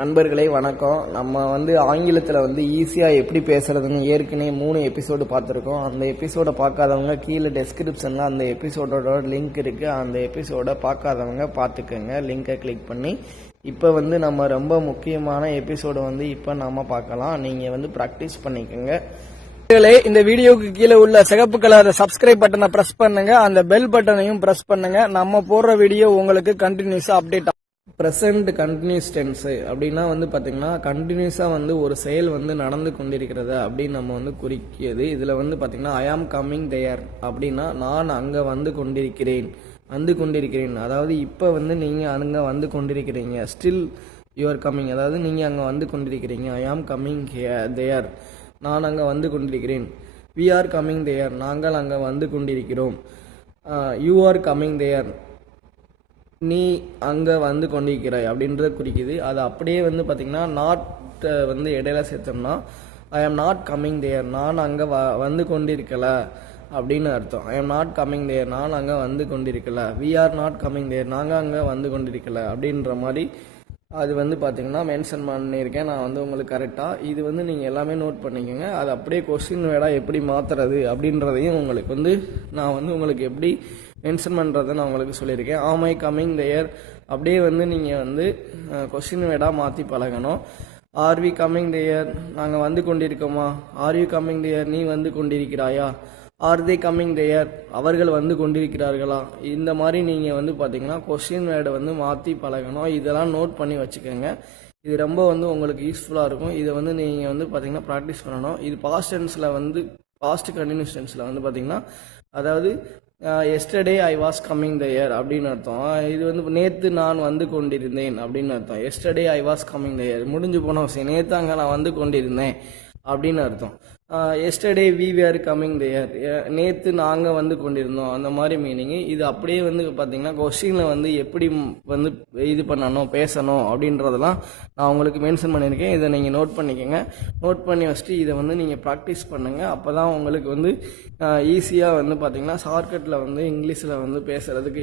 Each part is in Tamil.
நண்பர்களே வணக்கம். நம்ம ஆங்கிலத்தில் ஈஸியாக எப்படி பேசுறதுன்னு ஏற்கனவே 3 எபிசோடு பார்த்துருக்கோம். அந்த எபிசோடை பார்க்காதவங்க கீழே டெஸ்கிரிப்ஷனில் அந்த எபிசோடோட லிங்க் இருக்குது. அந்த எபிசோடை பார்க்காதவங்க பார்த்துக்கோங்க, லிங்கை கிளிக் பண்ணி. இப்போ நம்ம ரொம்ப முக்கியமான எபிசோடு இப்போ நாம் பார்க்கலாம். நீங்கள் ப்ராக்டிஸ் பண்ணிக்கோங்க. இந்த வீடியோக்கு கீழே உள்ள சிகப்பு கலர் சப்ஸ்கிரைப் பட்டனை பிரஸ் பண்ணுங்க, அந்த பெல் பட்டனையும் பிரஸ் பண்ணுங்க. நம்ம போடுற வீடியோ உங்களுக்கு கண்டினியூஸா அப்டேட். ப்ரெசன்ட் கண்டினியூஸ் டென்ஸ் அப்படின்னா பார்த்தீங்கன்னா கண்டினியூஸாக ஒரு செயல் நடந்து கொண்டிருக்கிறது அப்படின்னு நம்ம குறிக்கியது. இதில் பார்த்தீங்கன்னா ஐ ஆம் கம்மிங் தேர் அப்படின்னா நான் அங்கே வந்து கொண்டிருக்கிறேன். அதாவது இப்போ நீங்கள் அங்கே வந்து கொண்டிருக்கிறீங்க. ஸ்டில் யூஆர் கம்மிங், அதாவது நீங்கள் அங்கே வந்து கொண்டிருக்கிறீங்க. ஐ ஆம் கம்மிங் தேர், நான் அங்கே வந்து கொண்டிருக்கிறேன். வி ஆர் கம்மிங் தேர், நாங்கள் அங்கே வந்து கொண்டிருக்கிறோம். யூ ஆர் கம்மிங் தேர், நீ அங்கே வந்து கொண்டிருக்கிறாய் அப்படின்றத குறிக்குது. அது அப்படியே பார்த்தீங்கன்னா நாட் இடையில சேர்த்தோம்னா ஐ ஆம் நாட் கம்மிங் தேர், நான் அங்கே வந்து கொண்டிருக்கல அப்படின்னு அர்த்தம். ஐ ஆம் நாட் கம்மிங் தேர், நான் அங்கே வந்து கொண்டிருக்கல. We are not coming there, நாங்கள் அங்கே வந்து கொண்டிருக்கல அப்படின்ற மாதிரி அது பார்த்தீங்கன்னா மென்ஷன் பண்ணியிருக்கேன் நான் உங்களுக்கு கரெக்டாக. இது நீங்கள் எல்லாமே நோட் பண்ணிக்கோங்க. அது அப்படியே கொஸ்டின் வேர்டாக எப்படி மாற்றுறது அப்படின்றதையும் உங்களுக்கு நான் உங்களுக்கு எப்படி மென்ஷன் பண்ணுறதை நான் உங்களுக்கு சொல்லியிருக்கேன். ஆம் ஐ கம்மிங் தேர் அப்படியே நீங்கள் கொஸ்டின் வேர்டாக மாற்றி பழகணும். ஆர் வி கம்மிங் தேர், நாங்கள் வந்து கொண்டிருக்கோமா. ஆர் யூ கம்மிங் தேர், நீ வந்து கொண்டிருக்கிறாயா. ஆர் தே கம்மிங் தேர், அவர்கள் வந்து கொண்டிருக்கிறார்களா. இந்த மாதிரி நீங்கள் பார்த்தீங்கன்னா கொஸ்டின் வேர்டை மாற்றி பழகணும். இதெல்லாம் நோட் பண்ணி வச்சுக்கோங்க. இது ரொம்ப உங்களுக்கு யூஸ்ஃபுல்லாக இருக்கும். இதை நீங்கள் பார்த்தீங்கன்னா ப்ராக்டிஸ் பண்ணணும். இது பாஸ்ட் டென்ஸில் பாஸ்ட் கண்டினியூஸ் டென்ஸில் பார்த்தீங்கன்னா அதாவது எஸ்டர்டே ஐ வாஸ் கம்மிங் தேர் அப்படின்னு அர்த்தம். இது நேற்று நான் வந்து கொண்டிருந்தேன் அப்படின்னு அர்த்தம். எஸ்டர்டே ஐ வாஸ் கம்மிங் தேர் முடிஞ்சு போன விஷயம், நேற்று அங்கே நான் வந்து கொண்டிருந்தேன் அப்படின்னு அர்த்தம். Yesterday we were coming there, நேற்று நாங்கள் வந்து கொண்டிருந்தோம், அந்த மாதிரி மீனிங்கு. இது அப்படியே பார்த்தீங்கன்னா கொஸ்டினில் எப்படி இது பண்ணணும், பேசணும் அப்படின்றதெல்லாம் நான் உங்களுக்கு மென்ஷன் பண்ணியிருக்கேன். இதை நீங்கள் நோட் பண்ணிக்கோங்க. நோட் பண்ணி வச்சுட்டு இதை நீங்கள் ப்ராக்டிஸ் பண்ணுங்கள். அப்போ தான் உங்களுக்கு ஈஸியாக பார்த்தீங்கன்னா ஷார்ட்கட்டில் இங்கிலீஷில் பேசுகிறதுக்கு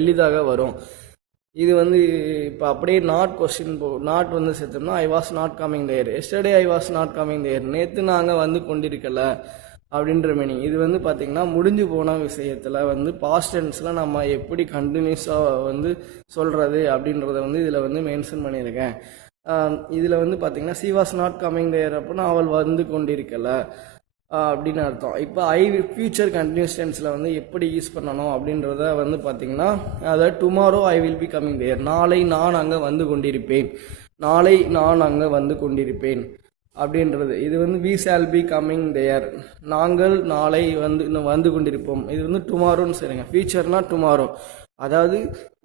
எளிதாக வரும். இது இப்போ அப்படியே நாட் கொஸ்டின் நாட் சேர்த்தோம்னா I was not coming there, yesterday I was not coming there, நேற்று நாங்கள் வந்து கொண்டிருக்கல அப்படின்ற மீனிங். இது பார்த்தீங்கன்னா முடிஞ்சு போன விஷயத்தில் பாஸ்ட் டென்ஸில் நம்ம எப்படி கண்டினியூஸாக சொல்கிறது அப்படின்றத இதில் மென்ஷன் பண்ணியிருக்கேன். இதில் பார்த்தீங்கன்னா சி வாஸ் நாட் கம்மிங் தேர் அப்படின்னா அவள் வந்து கொண்டிருக்கல அப்படின்னு அர்த்தம். இப்போ ஃபியூச்சர் கண்டினியூஸ் டென்ஸில் எப்படி யூஸ் பண்ணணும் அப்படின்றத பார்த்தீங்கன்னா அதாவது tomorrow I will be coming there, நாளை நான் அங்கே வந்து கொண்டிருப்பேன், நாளை நான் அங்கே வந்து கொண்டிருப்பேன் அப்படின்றது. இது we shall be coming there, நாங்கள் நாளை வந்து கொண்டிருப்போம். இது டுமாரோன்னு சொல்லுங்க. ஃபியூச்சர்னா டுமாரோ, அதாவது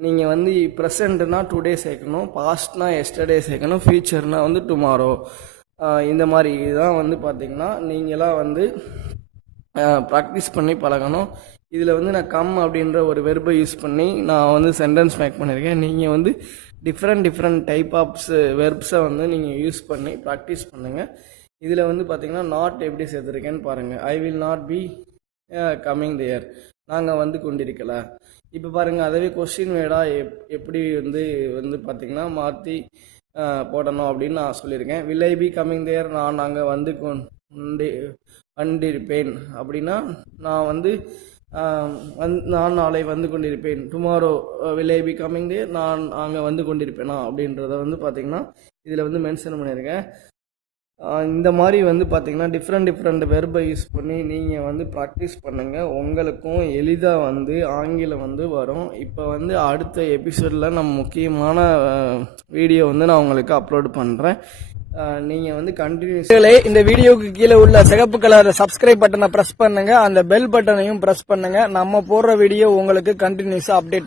நீங்கள் ப்ரெசண்ட்னா டுடே சேர்க்கணும், பாஸ்ட்னா எஸ்டர்டே சேர்க்கணும், ஃபியூச்சர்னா டுமாரோ. இந்த மாதிரி தான் பார்த்தீங்கன்னா நீங்களாம் ப்ராக்டிஸ் பண்ணி பழகணும். இதில் நான் கம் அப்படின்ற ஒரு வெர்பை யூஸ் பண்ணி நான் சென்டென்ஸ் மேக் பண்ணியிருக்கேன். நீங்கள் டிஃப்ரெண்ட் டைப் ஆஃப்ஸ் வெர்ப்ஸை நீங்கள் யூஸ் பண்ணி ப்ராக்டிஸ் பண்ணுங்கள். இதில் பார்த்தீங்கன்னா நாட் எப்படி சேர்த்துருக்கேன்னு பாருங்கள். I will not be coming there, நாங்கள் வந்து கொண்டிருக்கல. இப்போ பாருங்கள், அதவே கொஸ்டின் வேர்டாக எப்படி பார்த்தீங்கன்னா மாற்றி போடணும் அப்படின்னு நான் சொல்லியிருக்கேன். Will I be coming there, நான் அங்கே வந்து கொண்டிருப்பேன் அப்படின்னா நான் நாளை வந்து கொண்டிருப்பேன். Tomorrow will I be coming there, நான் அங்கே வந்து கொண்டிருப்பேனா அப்படின்றத பார்த்தீங்கன்னா இதில் மென்ஷன் பண்ணியிருக்கேன். இந்த மாதிரி பார்த்தீங்கன்னா டிஃப்ரெண்ட் வெர்பை யூஸ் பண்ணி நீங்கள் ப்ராக்டிஸ் பண்ணுங்கள். உங்களுக்கும் எளிதாக ஆங்கிலம் வரும். இப்போ அடுத்த எபிசோடில் நம்ம முக்கியமான வீடியோ நான் உங்களுக்கு அப்லோட் பண்ணுறேன். நீங்கள் கண்டினியூஸ் இந்த வீடியோக்கு கீழே உள்ள சிகப்பு கலர் சப்ஸ்கிரைப் பட்டனை பிரஸ் பண்ணுங்க, அந்த பெல் பட்டனையும் பிரஸ் பண்ணுங்க. நம்ம போடுற வீடியோ உங்களுக்கு கண்டினியூஸா அப்டேட்